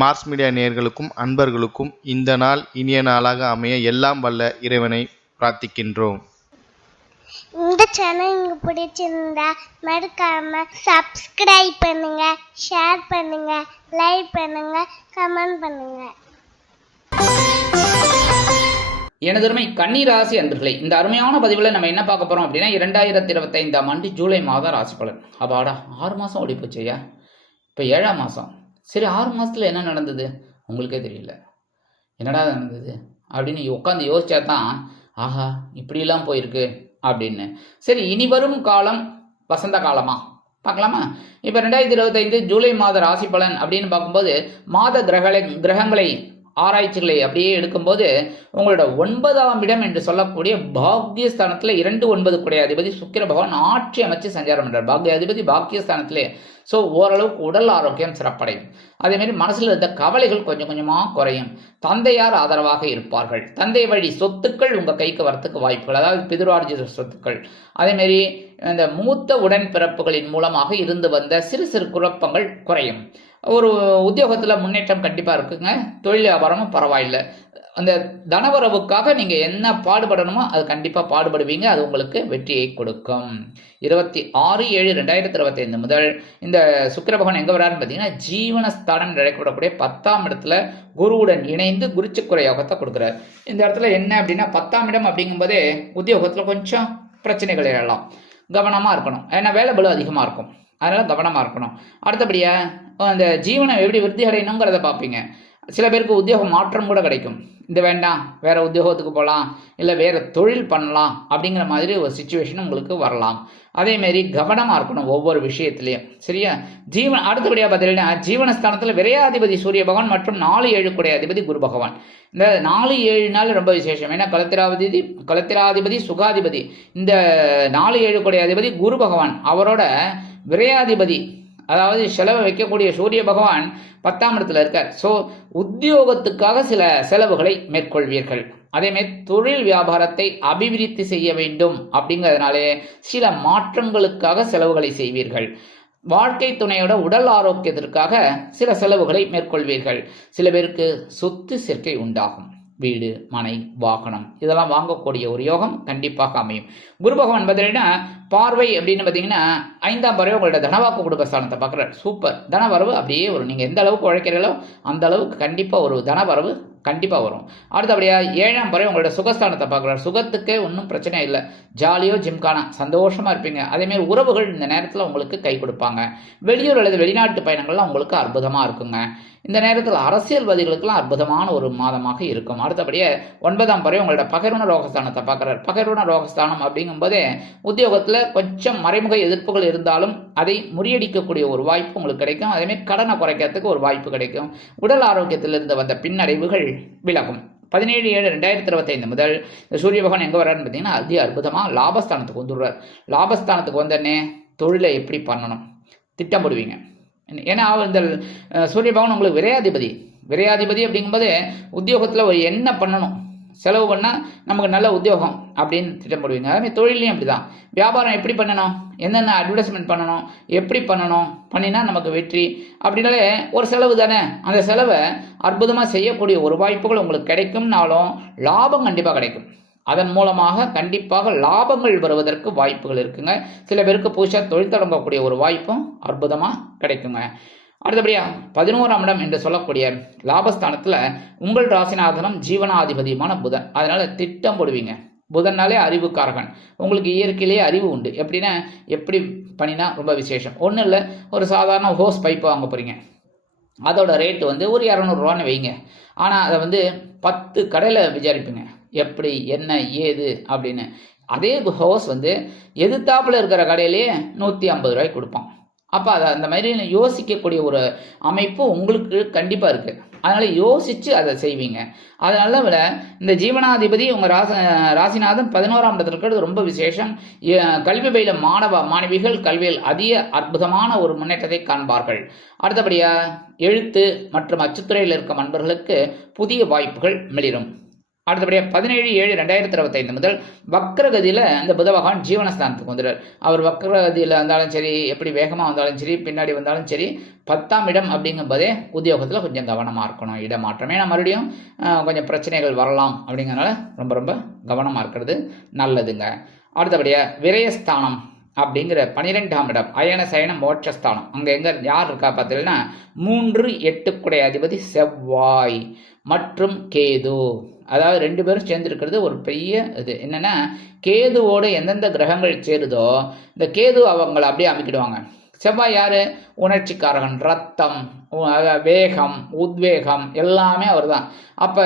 Mars media நேயர்களுக்கும் அன்பர்களுக்கும் இந்த நாள் இனிய நாளாக அமைய எல்லாம் வல்ல இறைவனை பிரார்த்திக்கின்றோம். இந்த சேனல் உங்களுக்கு பிடிச்சிருந்தா மறக்காம சப்ஸ்கிரைப் பண்ணுங்க ஷேர் பண்ணுங்க லைக் பண்ணுங்க கமெண்ட் பண்ணுங்க. எனதருமை கன்னிராசி அன்பர்களே இந்த அருமையான பதிவில் நம்ம என்ன பார்க்க போகிறோம் அப்படின்னா இரண்டாயிரத்தி இருபத்தைந்தாம் ஆண்டு ஜூலை மாதம் ராசி பலன் அப்பாடா ஆறு மாதம் ஓடி போச்சையா இப்போ ஏழாம் மாதம் சரி ஆறு மாதத்தில் என்ன நடந்தது? உங்களுக்கே தெரியல. என்னடா நடந்தது? அப்படின்னு உட்காந்து யோசிச்சா தான் ஆஹா இப்படிலாம் போயிருக்கு அப்படின்னு. சரி இனி வரும் காலம் வசந்த காலமா? பார்க்கலாமா? இப்போ ரெண்டாயிரத்தி இருபத்தைந்து ஜூலை மாத ராசி பலன் அப்படின்னு பார்க்கும்போது மாத கிரகங்களை கிரகங்களை ஆராய்ச்சிகளை அப்படியே எடுக்கும்போது உங்களோட ஒன்பதாம் இடம் என்று சொல்லக்கூடிய பாக்கியஸ்தானத்தில் இரண்டு ஒன்பது குடைய அதிபதி சுக்கிர பகவான் ஆட்சி அமைச்சு சஞ்சாரம் பண்ணுறார் பாக்கிய அதிபதி பாக்கியஸ்தானத்திலே ஸோ ஓரளவுக்கு உடல் ஆரோக்கியம் சிறப்படையும். அதேமாரி மனசில் இருந்த கவலைகள் கொஞ்சம் கொஞ்சமாக குறையும். தந்தையார் ஆதரவாக இருப்பார்கள். தந்தை வழி சொத்துக்கள் உங்கள் கைக்கு வரத்துக்கு வாய்ப்புகள். அதாவது பிதுரார்ஜித சொத்துக்கள். அதேமாரி இந்த மூத்த உடன்பிறப்புகளின் மூலமாக இருந்து வந்த சிறு சிறு குழப்பங்கள் குறையும். ஒரு உத்தியோகத்தில் முன்னேற்றம் கண்டிப்பாக இருக்குங்க. தொழில் வியாபாரமும் பரவாயில்லை. அந்த தனவரவுக்காக நீங்கள் என்ன பாடுபடணுமோ அது கண்டிப்பாக பாடுபடுவீங்க. அது உங்களுக்கு வெற்றியை கொடுக்கும். இருபத்தி ஆறு ஏழு ரெண்டாயிரத்தி இருபத்தைந்து முதல் இந்த சுக்கர பகவான் எங்கே வராருன்னு பார்த்தீங்கன்னா ஜீவனஸ்தானம் என்று அழைக்கப்படக்கூடிய பத்தாம் இடத்துல குருவுடன் இணைந்து குருச்சுக்குறை யோகத்தை கொடுக்குறாரு. இந்த இடத்துல என்ன அப்படின்னா பத்தாம் இடம் அப்படிங்கும்போதே உத்தியோகத்தில் கொஞ்சம் பிரச்சனைகள் எழலாம். கவனமாக இருக்கணும். ஏன்னா வேலை பலு அதிகமாக இருக்கும். அதனால் கவனமாக இருக்கணும். அடுத்தபடியாக அந்த ஜீவனம் எப்படி விருத்தி அடையணுங்கிறத பார்ப்பீங்க. சில பேருக்கு உத்தியோக மாற்றம் கூட கிடைக்கும். இந்த வேண்டாம் வேறு உத்தியோகத்துக்கு போகலாம் இல்லை வேறு தொழில் பண்ணலாம் அப்படிங்கிற மாதிரி ஒரு சுச்சுவேஷன் உங்களுக்கு வரலாம். அதேமாரி கவனமாக இருக்கணும் ஒவ்வொரு விஷயத்துலையும். சரியா? ஜீவன் அடுத்தபடியாக பார்த்தீங்கன்னா ஜீவனஸ்தானத்தில் விரையாதிபதி சூரிய பகவான் மற்றும் நாலு ஏழு கூடிய அதிபதி குரு பகவான். இந்த நாலு ஏழு நாள் ரொம்ப விசேஷம். ஏன்னா கலத்திராதிபதி கலத்திராதிபதி சுகாதிபதி. இந்த நாலு ஏழு கூடிய அதிபதி குரு பகவான். அவரோட விரையாதிபதி அதாவது செலவை வைக்கக்கூடிய சூரிய பகவான் பத்தாம் இடத்துல இருக்கார். ஸோ உத்தியோகத்துக்காக சில செலவுகளை மேற்கொள்வீர்கள். அதேமாரி தொழில் வியாபாரத்தை அபிவிருத்தி செய்ய வேண்டும் அப்படிங்கிறதுனாலே சில மாற்றங்களுக்காக செலவுகளை செய்வீர்கள். வாழ்க்கை துணையோட உடல் ஆரோக்கியத்திற்காக சில செலவுகளை மேற்கொள்வீர்கள். சில பேருக்கு சொத்து சேர்க்கை உண்டாகும். வீடு மனை வாகனம் இதெல்லாம் வாங்கக்கூடிய ஒரு யோகம் கண்டிப்பாக அமையும். குரு பகவான் பார்த்தீங்கன்னா பார்வை அப்படின்னு பார்த்தீங்கன்னா ஐந்தாம் பறவை உங்களோட தனவாக்கு குடும்பஸ்தானத்தை பார்க்குறாரு. சூப்பர். தனவரவு அப்படியே ஒரு நீங்கள் எந்த அளவுக்கு உழைக்கிறீங்களோ அந்த அளவுக்கு கண்டிப்பாக ஒரு தனவரவு கண்டிப்பாக வரும். அடுத்தபடியாக ஏழாம் பறவை உங்களோட சுகஸ்தானத்தை பார்க்குறாரு. சுகத்துக்கே ஒன்றும் பிரச்சனை இல்லை. ஜாலியோ ஜிம்கானா சந்தோஷமாக இருப்பீங்க. அதேமாரி உறவுகள் இந்த நேரத்தில் உங்களுக்கு கை கொடுப்பாங்க. வெளியூர் அல்லது வெளிநாட்டு பயணங்கள்லாம் உங்களுக்கு அற்புதமாக இருக்குங்க. இந்த நேரத்தில் அரசியல்வாதிகளுக்கெல்லாம் அற்புதமான ஒரு மாதமாக இருக்கும். அடுத்தபடியே ஒன்பதாம் பறவை உங்களோட பகருண ரோகஸ்தானத்தை பார்க்குறாரு. பகருண ரோகஸ்தானம் அப்படிங்கும்போதே உத்தியோகத்தில் கொஞ்சம் மறைமுக எதிர்ப்புகள் இருந்தாலும் அதை முறியடிக்கக்கூடிய ஒரு வாய்ப்பு உங்களுக்கு கிடைக்கும். அதேமாதிரி கடனை குறைக்கிறதுக்கு ஒரு வாய்ப்பு கிடைக்கும். உடல் ஆரோக்கியத்திலிருந்து வந்த பின்னடைவுகள் விலகும். பதினேழு ஏழு ரெண்டாயிரத்தி இருபத்தைந்து முதல் இந்த சூரிய பகவான் எங்கே வர்றாருன்னு பார்த்தீங்கன்னா அதி அற்புதமாக லாபஸ்தானத்துக்கு வந்துடுறார். லாபஸ்தானத்துக்கு வந்தோடனே தொழிலை எப்படி பண்ணணும்? திட்டம் போடுவீங்க ஏன்னா இந்த சூரிய பகவான் உங்களுக்கு விரையாதிபதி. விரையாதிபதி அப்படிங்கும்போது உத்தியோகத்தில் ஒரு என்ன பண்ணணும். செலவு பண்ணால் நமக்கு நல்ல உத்தியோகம் அப்படின்னு திட்டம் அதே அதேமாதிரி தொழிலையும் அப்படி தான் வியாபாரம் எப்படி பண்ணணும்? என்னென்ன அட்வர்டைஸ்மெண்ட் பண்ணணும்? எப்படி பண்ணணும்? பண்ணினா நமக்கு வெற்றி. அப்படின்னாலே ஒரு செலவு தானே. அந்த செலவை அற்புதமாக செய்யக்கூடிய ஒரு வாய்ப்புகள் உங்களுக்கு கிடைக்கும்னாலும் லாபம் கண்டிப்பாக கிடைக்கும். அதன் மூலமாக கண்டிப்பாக லாபங்கள் வருவதற்கு வாய்ப்புகள் இருக்குங்க. சில பேருக்கு புதுசாக தொழில் தொடங்கக்கூடிய ஒரு வாய்ப்பும் அற்புதமாக கிடைக்குங்க. அடுத்தபடியா பதினோராம் இடம் என்று சொல்லக்கூடிய லாபஸ்தானத்தில் உங்கள் ராசிநாதனம் ஜீவனாதிபதியுமான புதன். அதனால் திட்டம் போடுவீங்க. புதன்னாலே அறிவுக்காரகன். உங்களுக்கு இயற்கையிலேயே அறிவு உண்டு. எப்படின்னா எப்படி பண்ணினா ரொம்ப விசேஷம். ஒன்றும் இல்லை ஒரு சாதாரண ஹோஸ் பைப் வாங்க போகிறீங்க அதோட ரேட்டு வந்து ஒரு இரநூறுவான்னு வைங்க. ஆனால் அதை வந்து பத்து கடையில் விசாரிப்பீங்க. எப்படி என்ன ஏது அப்படின்னு. அதே ஹோஸ் வந்து எதிர்த்தாப்பில் இருக்கிற கடையிலேயே நூற்றி ஐம்பது ரூபாய்க்கு கொடுப்பான். அப்போ அதை அந்த மாதிரி யோசிக்கக்கூடிய ஒரு அமைப்பு உங்களுக்கு கண்டிப்பாக இருக்குது அதனால் யோசித்து அதை செய்வீங்க. அதனால விட இந்த ஜீவனாதிபதி உங்கள் ராச ராசிநாதன் பதினோராம் இடத்துல இருக்கிறது ரொம்ப விசேஷம். கல்வி பயில மாணவ மாணவிகள் கல்வியில் அதிக அற்புதமான ஒரு முன்னேற்றத்தை காண்பார்கள். அடுத்தபடியாக எழுத்து மற்றும் அச்சுத்துறையில் இருக்கும் நண்பர்களுக்கு புதிய வாய்ப்புகள் மிளிரும். அடுத்தபடியாக பதினேழு ஏழு ரெண்டாயிரத்தி இருபத்தைந்து முதல் வக்ரகதியில் அந்த புத பகவான் ஜீவனஸ்தானத்துக்கு வந்துடுவார் அவர் வக்ரகதியில் வந்தாலும் சரி எப்படி வேகமாக வந்தாலும் சரி பின்னாடி வந்தாலும் சரி பத்தாம் இடம் அப்படிங்கும்போதே உத்தியோகத்தில் கொஞ்சம் கவனமாக இருக்கணும். இடமாற்றம் ஏன்னா மறுபடியும் கொஞ்சம் பிரச்சனைகள் வரலாம் அப்படிங்கிறனால ரொம்ப ரொம்ப கவனமாக இருக்கிறது நல்லதுங்க. அடுத்தபடியாக விரயஸ்தானம் அப்படிங்கிற பனிரெண்டாம் இடம் அயன சயன மோட்சஸ்தானம். அங்கே எங்கே யார் இருக்கா பார்த்தீங்கன்னா மூன்று எட்டுக்குடைய அதிபதி செவ்வாய் மற்றும் கேது. அதாவது ரெண்டு பேரும் சேர்ந்துருக்கிறது ஒரு பெரிய இது. என்னென்னா கேதுவோடு எந்தெந்த கிரகங்கள் சேருதோ இந்த கேது அவங்கள அப்படியே அமைக்கிடுவாங்க. செவ்வாய் யார்? உணர்ச்சிக்காரகன் ரத்தம் வேகம் உத்வேகம் எல்லாமே அவர் தான் அப்போ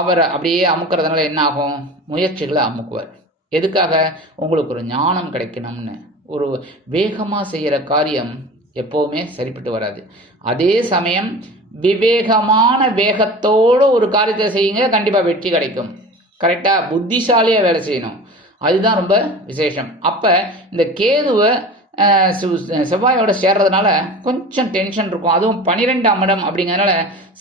அவரை அப்படியே அமுக்கிறதுனால என்ன ஆகும் முயற்சிகளை அமுக்குவார். எதுக்காக? உங்களுக்கு ஒரு ஞானம் கிடைக்கணும்னு. ஒரு வேகமாக செய்கிற காரியம் எப்போவுமே சரிப்பட்டு வராது. அதே சமயம் விவேகமான வேகத்தோடு ஒரு காரியத்தை செய்யுங்க கண்டிப்பாக வெற்றி கிடைக்கும். கரெக்டாக புத்திசாலியாக வேலை செய்யணும். அதுதான் ரொம்ப விசேஷம். அப்போ இந்த கேதுவை செவ்வாயோட சேர்றதுனால கொஞ்சம் டென்ஷன் இருக்கும். அதுவும் பனிரெண்டாம் இடம் அப்படிங்கிறதுனால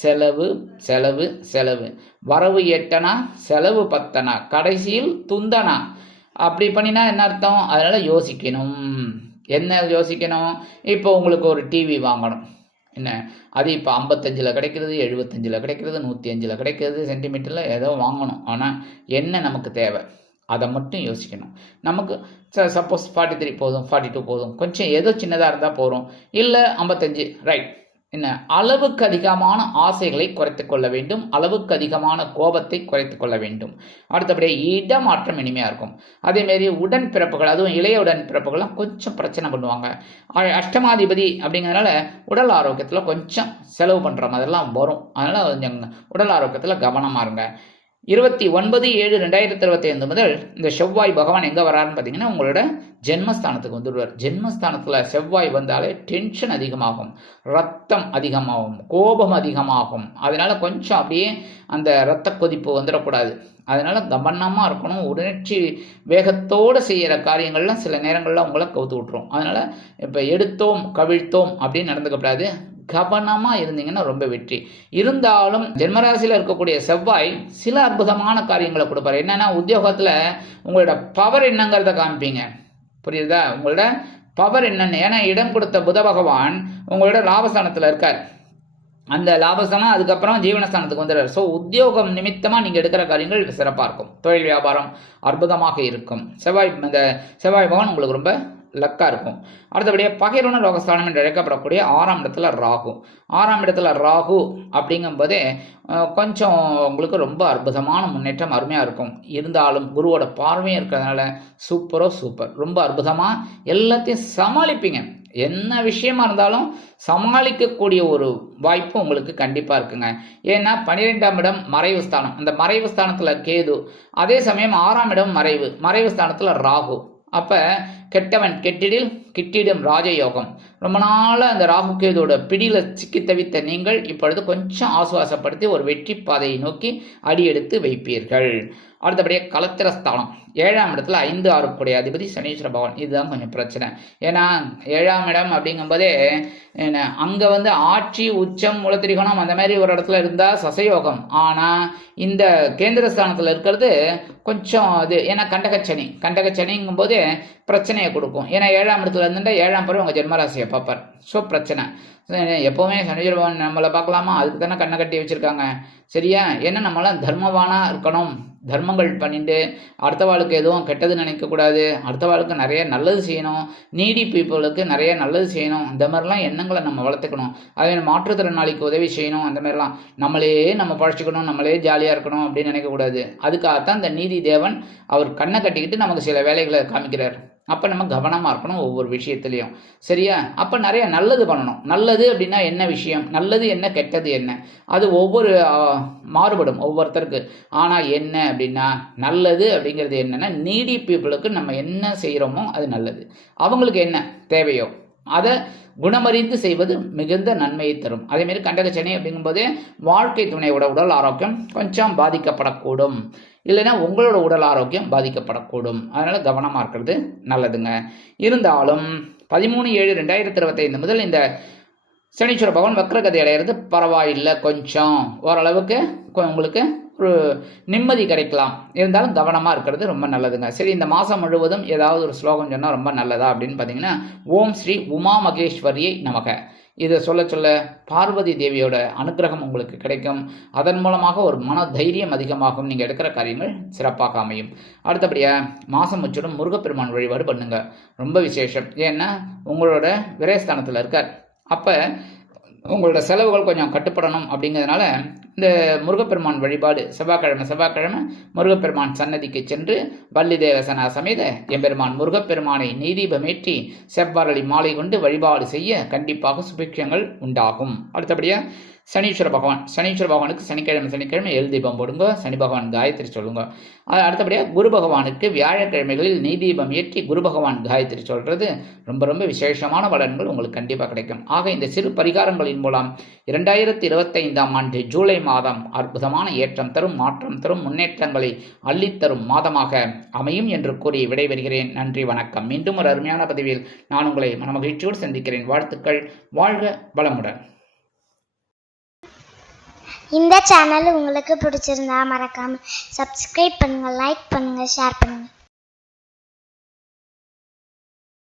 செலவு செலவு செலவு. வரவு எட்டனா செலவு பத்தனா. கடைசியில் துந்தனா. அப்படி பண்ணினா என்ன அர்த்தம்? அதனால் யோசிக்கணும். என்ன யோசிக்கணும்? இப்போ உங்களுக்கு ஒரு டிவி வாங்கணும். என்ன? அது இப்போ ஐம்பத்தஞ்சில் கிடைக்கிறது எழுபத்தஞ்சில் கிடைக்கிறது நூற்றி அஞ்சில் கிடைக்கிறது சென்டிமீட்டரில் ஏதோ வாங்கணும். ஆனால் என்ன நமக்கு தேவை? அதை மட்டும் யோசிக்கணும். நமக்கு சப்போஸ் ஃபார்ட்டி த்ரீ போதும் ஃபார்ட்டி டூ போதும். கொஞ்சம் ஏதோ சின்னதாக இருந்தால் போகிறோம் இல்லை ஐம்பத்தஞ்சு ரைட் என்ன? அளவுக்கு அதிகமான ஆசைகளை குறைத்து கொள்ள வேண்டும். அளவுக்கு அதிகமான கோபத்தை குறைத்து கொள்ள வேண்டும். அடுத்தபடியே இடமாற்றம் இனிமையாக இருக்கும். அதேமாரி உடன் பிறப்புகள் அதுவும் இளைய உடன் பிறப்புகள்லாம் கொஞ்சம் பிரச்சனை பண்ணுவாங்க. அஷ்டமாதிபதி அப்படிங்கிறதுனால உடல் ஆரோக்கியத்தில் கொஞ்சம் செலவு பண்ணுற மாதிரிலாம் வரும். அதனால் கொஞ்சம் உடல் ஆரோக்கியத்தில் கவனமாக இருங்க. இருபத்தி ஒன்பது ஏழு ரெண்டாயிரத்தி இருபத்தி ஐந்து முதல் இந்த செவ்வாய் பகவான் எங்கே வராருன்னு பார்த்தீங்கன்னா உங்களோட ஜென்மஸ்தானத்துக்கு வந்துடுவார். ஜென்மஸ்தானத்தில் செவ்வாய் வந்தாலே டென்ஷன் அதிகமாகும் ரத்தம் அதிகமாகும் கோபம் அதிகமாகும். அதனால் கொஞ்சம் அப்படியே அந்த இரத்த கொதிப்பு வந்துடக்கூடாது. அதனால் கவனமாக இருக்கணும். உணர்ச்சி வேகத்தோடு செய்கிற காரியங்கள்லாம் சில நேரங்களில் உங்களை கவுத்து விட்டுரும். அதனால் இப்போ எடுத்தோம் கவிழ்த்தோம் அப்படின்னு நடந்துக்கப்படாது கவனமாக இருந்தீங்கன்னா ரொம்ப வெற்றி. இருந்தாலும் ஜென்மராசியில் இருக்கக்கூடிய செவ்வாய் சில அற்புதமான காரியங்களை கொடுப்பாரு. என்னன்னா உத்தியோகத்தில் உங்களோட பவர் என்னங்கிறத காமிப்பீங்க. புரியுதா? உங்களோட பவர் என்னென்னு. ஏன்னா இடம் கொடுத்த புத பகவான் உங்களோட லாபஸ்தானத்தில் இருக்கார். அந்த லாபஸ்தானம் அதுக்கப்புறம் ஜீவனஸ்தானத்துக்கு வந்துடுறார். ஸோ உத்தியோகம் நிமித்தமாக நீங்கள் எடுக்கிற காரியங்கள் சிறப்பாக இருக்கும். தொழில் வியாபாரம் அற்புதமாக இருக்கும். செவ்வாய் இந்த செவ்வாய் பகவான் உங்களுக்கு ரொம்ப லக்காக இருக்கும். அடுத்தபடியாக பகைருண லோகஸ்தானம் என்று அழைக்கப்படக்கூடிய ஆறாம் இடத்துல ராகு. ஆறாம் இடத்துல ராகு அப்படிங்கும்போதே கொஞ்சம் உங்களுக்கு ரொம்ப அற்புதமான முன்னேற்றம் அருமையாக இருக்கும். இருந்தாலும் குருவோட பார்வையும் இருக்கிறதுனால சூப்பரோ சூப்பர் ரொம்ப அற்புதமாக எல்லாத்தையும் சமாளிப்பீங்க. என்ன விஷயமா இருந்தாலும் சமாளிக்கக்கூடிய ஒரு வாய்ப்பு உங்களுக்கு கண்டிப்பாக இருக்குங்க. ஏன்னா பன்னிரெண்டாம் இடம் மறைவு ஸ்தானம். அந்த மறைவு ஸ்தானத்தில் கேது அதே சமயம் ஆறாம் இடம் மறைவு. மறைவு ஸ்தானத்தில் ராகு. அப்போ கெட்டவன் கெட்டிடில் கிட்டிடும் ராஜயோகம். ரொம்ப நாளாக அந்த ராகு பிடியில் சிக்கி தவித்த நீங்கள் இப்பொழுது கொஞ்சம் ஆசுவாசப்படுத்தி ஒரு வெற்றி பாதையை நோக்கி அடியெடுத்து வைப்பீர்கள். அடுத்தபடியாக கலத்திரஸ்தானம். ஏழாம் இடத்துல ஐந்து ஆறுக்குடைய அதிபதி சனீஸ்வர பகவான். இதுதான் கொஞ்சம் பிரச்சனை. ஏன்னா ஏழாம் இடம் அப்படிங்கும்போதே என்ன அங்கே வந்து ஆட்சி உச்சம் முளத்திரிகோணம் அந்த மாதிரி ஒரு இடத்துல இருந்தால் சசயோகம். ஆனால் இந்த கேந்திரஸ்தானத்தில் இருக்கிறது கொஞ்சம் இது ஏன்னா கண்டகச்சனி. கண்டகச்சனிங்கும்போது பிரச்சனையை கொடுக்கும். ஏன்னா ஏழாம் இடத்துல இருந்துட்டா ஏழாம் பருவம் உங்கள் ஜென்மராசியை பார்ப்பார். ஸோ பிரச்சனை. எப்போவுமே சனிச்சர பகவான் நம்மளை பார்க்கலாமா? அதுக்கு தானே கண்ணை கட்டி வச்சுருக்காங்க. சரியா? ஏன்னா நம்மளாம் தர்மவானாக இருக்கணும். தர்மங்கள் பண்ணிட்டு அடுத்த வாழ்க்கை எதுவும் கெட்டது நினைக்கக்கூடாது. அடுத்த வாழ்க்கை நிறைய நல்லது செய்யணும். நீடி பீப்புளுக்கு நிறைய நல்லது செய்யணும். இந்த மாதிரிலாம் எண்ணங்களை நம்ம வளர்த்துக்கணும். அதே மாதிரி மாற்றுத்திறனாளிக்கு உதவி செய்யணும். அந்த மாதிரிலாம். நம்மளே நம்ம பழச்சிக்கணும். நம்மளே ஜாலியாக இருக்கணும் அப்படின்னு நினைக்கக்கூடாது. அதுக்காகத்தான் இந்த நீதி தேவன் அவர் கண்ணை கட்டிக்கிட்டு நமக்கு சில வேலைகளை காமிக்கிறார். அப்போ நம்ம கவனமாக இருக்கணும் ஒவ்வொரு விஷயத்துலையும். சரியா? அப்போ நிறைய நல்லது பண்ணணும். நல்லது அப்படின்னா என்ன விஷயம்? நல்லது என்ன கெட்டது என்ன? அது ஒவ்வொரு மாறுபடும் ஒவ்வொருத்தருக்கு. ஆனால் என்ன அப்படின்னா நல்லது அப்படிங்கிறது என்னென்னா நீடி பீப்புளுக்கு நம்ம என்ன செய்கிறோமோ அது நல்லது. அவங்களுக்கு என்ன தேவையோ அதை குணமறிந்து செய்வது மிகுந்த நன்மையை தரும். அதேமாரி கண்டகச்சனை அப்படிங்கும்போது வாழ்க்கை துணையோட உடல் ஆரோக்கியம் கொஞ்சம் பாதிக்கப்படக்கூடும். இல்லைன்னா உங்களோட உடல் ஆரோக்கியம் பாதிக்கப்படக்கூடும். அதனால் கவனமாக இருக்கிறது நல்லதுங்க. இருந்தாலும் பதிமூணு ஏழு ரெண்டாயிரத்தி இருபத்தைந்து முதல் இந்த சனீஸ்வர பகவான் வக்ரகதி அடையிறது பரவாயில்லை கொஞ்சம். ஓரளவுக்கு கொ- உங்களுக்கு ஒரு நிம்மதி கிடைக்கலாம். இருந்தாலும் கவனமாக இருக்கிறது ரொம்ப நல்லதுங்க. சரி இந்த மாதம் முழுவதும் ஏதாவது ஒரு ஸ்லோகம் சொன்னால் ரொம்ப நல்லதா? அப்படின்னு பார்த்தீங்கன்னா ஓம் ஸ்ரீ உமா மகேஸ்வரியை நமக. இதை சொல்ல சொல்ல பார்வதி தேவியோட அனுக்கிரகம் உங்களுக்கு கிடைக்கும். அதன் மூலமாக ஒரு மன தைரியம் அதிகமாகும். நீங்கள் எடுக்கிற காரியங்கள் சிறப்பாக அமையும். அடுத்தபடியாக மாதம் முற்றிலும் முருகப்பெருமான் வழிபாடு பண்ணுங்க. ரொம்ப விசேஷம். ஏன்னா உங்களோட விரயஸ்தானத்தில் இருக்கார். அப்போ உங்களோட செலவுகள் கொஞ்சம் கட்டுப்படணும் அப்படிங்கிறதுனால இந்த முருகப்பெருமான் வழிபாடு செவ்வாய்க்கிழமை செவ்வாய்க்கிழமை முருகப்பெருமான் சன்னதிக்கு சென்று வள்ளி தேவசனா சமேத எம்பெருமான் முருகப்பெருமானை நீதீபமேற்றி செவ்வாறளி மாலை கொண்டு வழிபாடு செய்ய கண்டிப்பாக சுபிக்ஷங்கள் உண்டாகும். அடுத்தபடியாக சனீஸ்வர பகவான் சனீஸ்வர பகவானுக்கு சனிக்கிழமை சனிக்கிழமை எழுதீபம் தீபம் போடுங்க சனி பகவான் காயத்ரி சொல்லுங்க. அடுத்தபடியாக குரு பகவானுக்கு வியாழக்கிழமைகளில் நெய் தீபம் ஏற்றி குரு பகவான் காயத்ரி சொல்கிறது ரொம்ப ரொம்ப விசேஷமான பலன்கள் உங்களுக்கு கண்டிப்பாக கிடைக்கும். ஆக இந்த சிறு பரிகாரங்களின் மூலம் இரண்டாயிரத்தி இருபத்தைந்தாம் ஆண்டு ஜூலை மாதம் அற்புதமான ஏற்றம் தரும் மாற்றம் தரும் முன்னேற்றங்களை அள்ளித்தரும் மாதமாக அமையும் என்று கூறி விடைபெறுகிறேன். நன்றி வணக்கம். மீண்டும் ஒரு அருமையான பதிவில் நான் உங்களை மனமகிழ்ச்சியோடு சந்திக்கிறேன். வாழ்த்துக்கள். வாழ்க வளமுடன். இந்த சேனல் உங்களுக்கு பிடிச்சிருந்தா மறக்காம சப்ஸ்கிரைப் பண்ணுங்க லைக் பண்ணுங்க ஷேர் பண்ணுங்க.